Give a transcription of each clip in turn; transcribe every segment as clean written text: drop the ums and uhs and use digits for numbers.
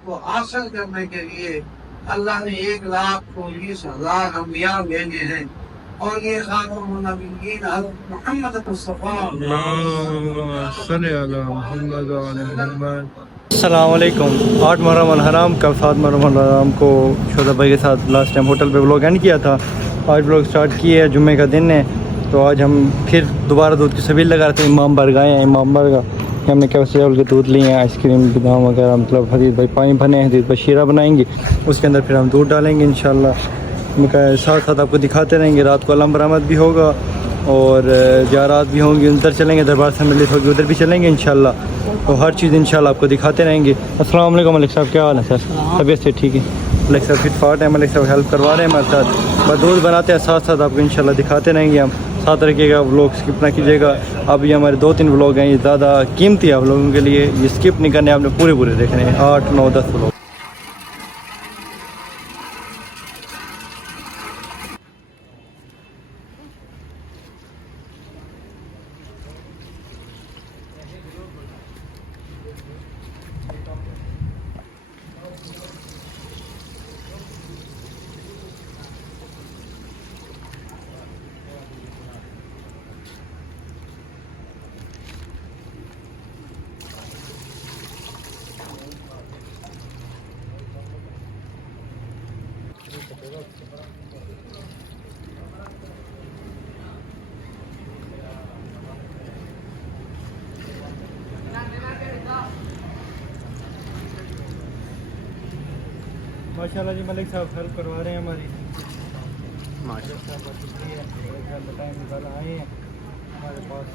को हासिल करने के लिए अल्लाह ने 1,20,000 अंबिया भेजे हैं और ये खातमुन नबिय्यीन मोहम्मद मुस्तफा अस्सलाम वालेकुम। 8 मुहर्रम अल हराम का 7 मुहर्रम अल हराम को शोधा भाई के साथ लास्ट टाइम होटल पे व्लॉग एंड किया था। आज व्लॉग स्टार्ट किए है, जुम्मे का दिन है तो आज हम फिर दोबारा दूध की सबील लगा रहे थे। इमाम बर्ग आए हैं, इमाम बर्ग हमने क्या चावल के दूध लिए हैं, आइसक्रीम बादाम वगैरह, मतलब हदीद भाई पानी भरने हैं, हदीद भाई शीरा बनाएंगे, उसके अंदर फिर हम दूध डालेंगे इंशाल्लाह। साथ साथ आपको दिखाते रहेंगे। रात को अलम बरामद भी होगा और ज़ियारात भी होंगी, उधर चलेंगे, दरबार से मिलित होगी, उधर भी चलेंगे इंशाल्लाह। तो हर चीज़ इंशाल्लाह आपको दिखाते रहेंगे। अस्सलाम वालेकुम मलिक साहब, क्या हाल है सर? तबीयत से ठीक है? मलिक साहब फिट फाट है, मलिक साहब हेल्प करवा रहे हैं हमारे साथ, बस दूध बनाते हैं, साथ साथ आपको इंशाल्लाह दिखाते रहेंगे हम। साथ रखिएगा, व्लॉग स्किप ना कीजिएगा। अब ये हमारे 2-3 व्लॉग हैं, ये ज़्यादा कीमती है आप लोगों के लिए, ये स्किप नहीं करने, आपने पूरे पूरे देखने हैं, 8, 9, 10 व्लॉग। माशाल्लाह जी, मलिक साहब हेल्प करवा रहे हैं हमारी। माशाल्लाह टाइम निकाल आए हैं हमारे पास।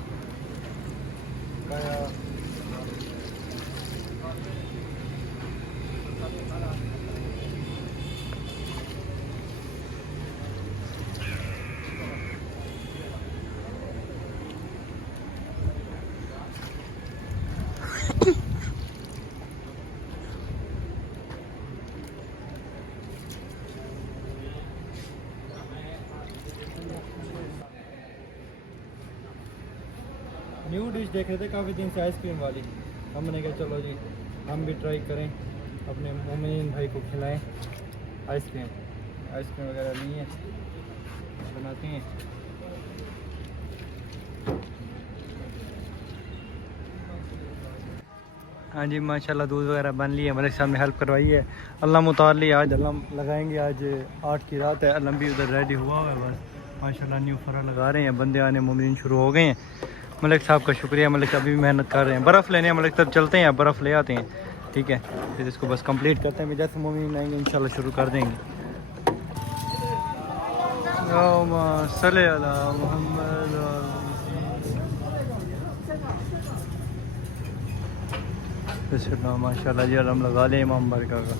न्यू डिश देख रहे थे काफ़ी दिन से, आइसक्रीम वाली। हमने कहा चलो जी हम भी ट्राई करें, अपने मोमिन भाई को खिलाएं आइसक्रीम वगैरह नहीं है, बनाते हैं। हाँ जी माशाल्लाह दूध वगैरह बन ली है, मलिक साहब ने हेल्प करवाई है। अल्लाह उतार ली, आज अल्लाह लगाएंगे, आज 8 की रात है, अल्लाह भी उधर रेडी हुआ हुआ है बस माशाल्लाह। न्यू फरा लगा रहे हैं, बंदे आने मोमिन शुरू हो गए हैं। मलिक साहब का शुक्रिया, मलिक साहब भी मेहनत कर रहे हैं। बर्फ़ लेने हैं मलिक साहब, चलते हैं बर्फ़ ले आते हैं, ठीक है, फिर इसको बस कंप्लीट करते हैं, जैसे मोमिन आएंगे इंशाल्लाह शुरू कर देंगे। माशाल्लाह जी, अलम लगा ले इमाम बरका का,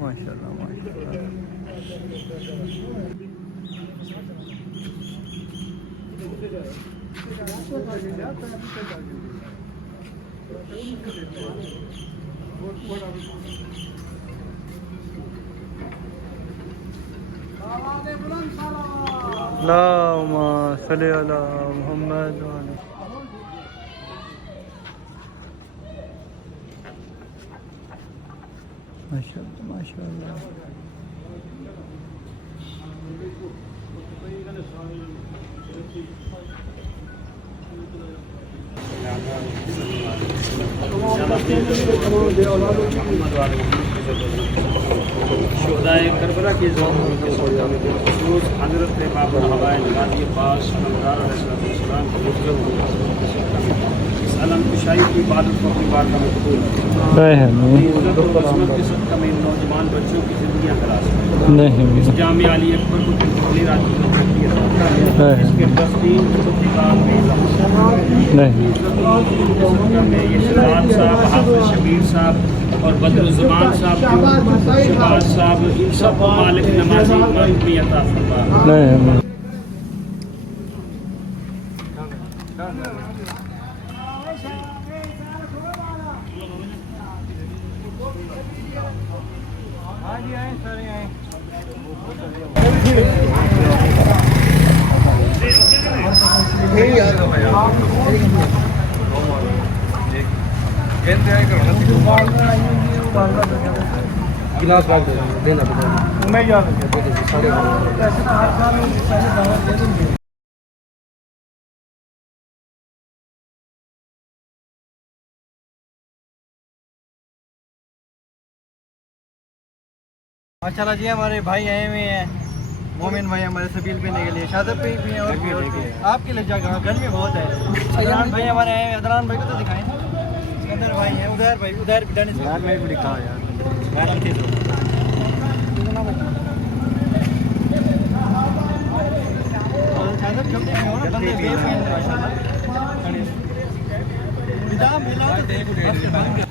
माशाल्लाह माशाल्लाह। अल्लाहुम्मा सल्ली अला मुहम्मद। माशाल्लाह माशाल्लाह। शुहदाए करबला की हज़रत बाबर हवाए गाज़ी पास सलाम इस अलम कुशाई की इबादत को अपनी बात का मकबूल में नौजवान बच्चों की ज़िंदगियाँ तलाश नहीं। इस जामे आली अकबर को पहली रात इसके तस्दीक में ये शहजाद साहब, हाफिज़ शबीर साहब और बदरुज़्ज़मान साहब, शहबाज साहब, इन सब को मालिक नमाज़ी में अता फरमा। हाँ जी आए सारे आए। गिलास रख देना मैं जा माशाल्लाह जी हमारे भाई आए हुए हैं, मोमिन भाई हमारे सबील पीने के लिए, शादब पे भी हैं और आपके लिए जगह गर्मी बहुत है। अदनान भाई हमारे आए हुए, अदनान भाई को तो दिखाएं। सिकंदर भाई हैं, उधर भाई उधर बिटाने से यार मैं भी दिखा यार मैडम थे तो शादब जल्दी में हो ना बंदे बेफ हैं माशाल्लाह।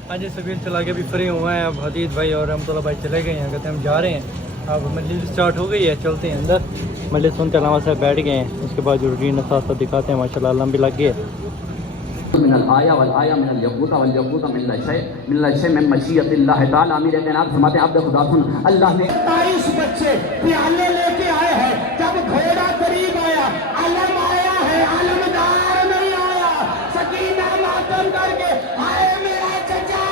हाँ जी सबील चला के भी फ्री हुए हैं। अब हदीद भाई और रहमतुल्लाह भाई चले गए हैं, कहते हैं हम जा रहे हैं। अब मजलिस स्टार्ट हो गई है, चलते हैं अंदर। मजलिस सुनते अलामा साहब बैठ गए हैं, उसके बाद जो रूटीन साथ साथ दिखाते हैं माशाल्लाह अल्लाह भी लग गए। मिनल आया वल आया मिनल यकूत वल यकूत मिनल शय में मशीयतिल्लाह ताला। अमीर कायनात फरमाते हैं, अब्द खुदा सुन, अल्लाह ने 22 बच्चे प्याले लेके आए हैं। जब घोड़ा करीब आया, आलम आया है, आलमदार नहीं आया। सकीना मातम करके आए मेरा चचा।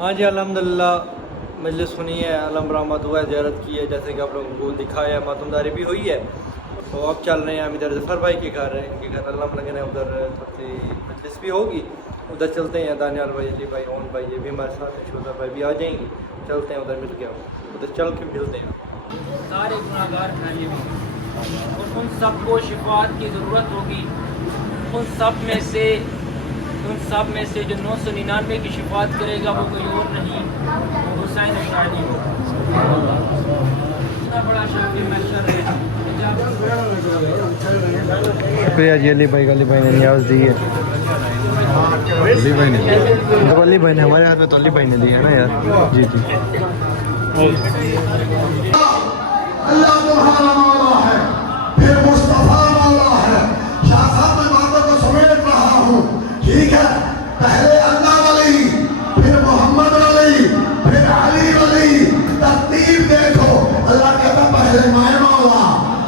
हाँ जी अल्हम्दुलिल्लाह मजलिस सुनी है, अलम बरामद हुआ है, ज़ियारत की है, जैसे कि आप लोगों को दिखाया, मातमदारी भी हुई है। तो अब चल रहे हैं हम इधर जफर भाई के घर है, इनके घर अल्लाह लगे हैं, उधर थोड़ी मजलिस भी होगी, उधर चलते हैं। दानियाल भाई, अली भाई, ओन भाई ये भी हमारे साथ है, शोधा भाई भी आ जाएंगे, चलते हैं उधर मिल के, उधर चल के मिलते हैं। सारे गुनाहगार हैं ये भी, और उन सबको शिफात की ज़रूरत होगी। उन सब में से जो 999 की शिफात करेगा वो कोई और नहीं, वो हुसैन शादी होगा। इतना बड़ा शाफी महशर है। शुक्रिया जी अली भाई ने न्याज दी है। अली भाई ने हमारे हाथ में तो अली भाई ने दी है ना यार। जी जी अल्लाह तुम्हारा मौला है, फिर मुस्तफा मौला है। शाह साहब मैं बातों को समेट रहा हूँ, ठीक है। पहले अल्लाह वली, फिर मोहम्मद वली, फिर अली वली। तरतीब देखो, अल्लाह कहता पहले मैं मौला,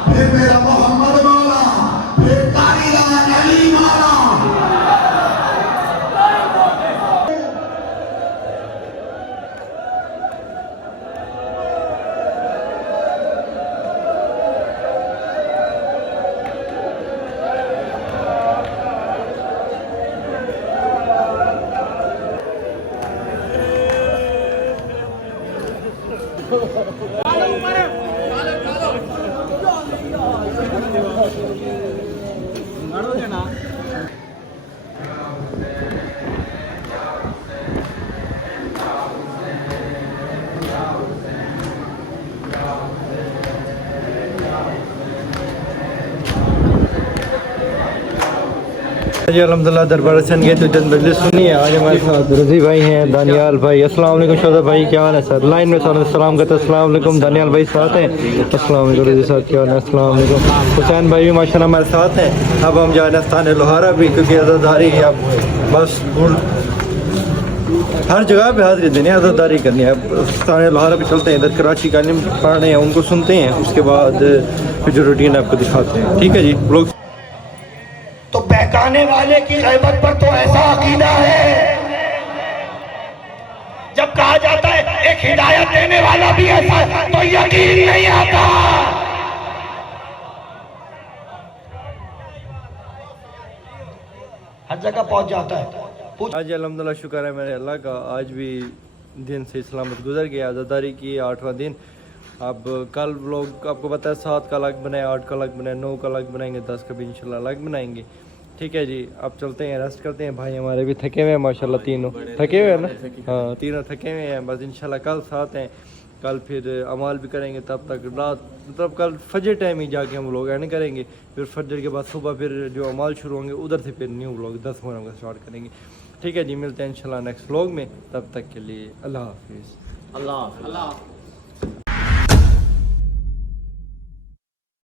फिर मेरा मोहम्मद मौला, फिर कारीला अली मौला। जी अल्हम्दुलिल्लाह दरबार हसन गए तो जन मजलिस सुनी है। आज हमारे साथ रजी भाई हैं, दानियाल भाई। अस्सलाम वालेकुम शोधा भाई, क्या हाल है सर? लाइन में सारे सलाम करते हैं। अस्सलाम वालेकुम। दानियाल भाई साथ हैं। अस्सलाम वालेकुम रजी साहब, क्या हाल है? अस्सलाम वालेकुम। हुसैन भाई भी माशाल्लाह हमारे साथ हैं। अब हम जा रहे हैं स्थान लोहारा भी, क्योंकि अज़ादारी अब बस हर जगह पे हाजिरी देनी है, अज़ादारी करनी है। अब स्थान लोहारा पे चलते हैं, इधर कराची का इल्म पढ़ रहे हैं, उनको सुनते हैं, उसके बाद फिर जो रूटीन आपको दिखाते हैं। ठीक है जी लोग। तो बहकाने वाले की गैबत पर तो ऐसा अकीदा है, जब कहा जाता है एक हिदायत देने वाला भी ऐसा है तो यकीन नहीं आता। हर जगह पहुंच जाता है। आज अल्हम्दुलिल्लाह शुक्र है मेरे अल्लाह का, आज भी दिन से सलामत गुजर गया। आज़ादारी की 8वां दिन। अब कल लोग आपको पता है 7 का अलग बनाए, 8 का अलग बनाए, 9 का अलग बनाएंगे, 10 का भी इंशाल्लाह अलग बनाएंगे। ठीक है जी, अब चलते हैं, रेस्ट करते हैं। भाई हमारे भी थके हुए हैं माशाल्लाह, तीनों थके हुए हैं ना। हाँ तीनों थके हुए हैं, बस इंशाल्लाह कल साथ हैं। कल फिर अमाल भी करेंगे, तब तक रात मतलब कल फजर टाइम ही जाके हम लोग एंड करेंगे। फिर फजर के बाद सुबह फिर जो अमाल शुरू होंगे उधर से फिर न्यू व्लॉग 10 का स्टार्ट करेंगे। ठीक है जी, मिलते हैं इंशाल्लाह नेक्स्ट व्लॉग में। तब तक के लिए अल्लाह हाफिज़। अल्लाह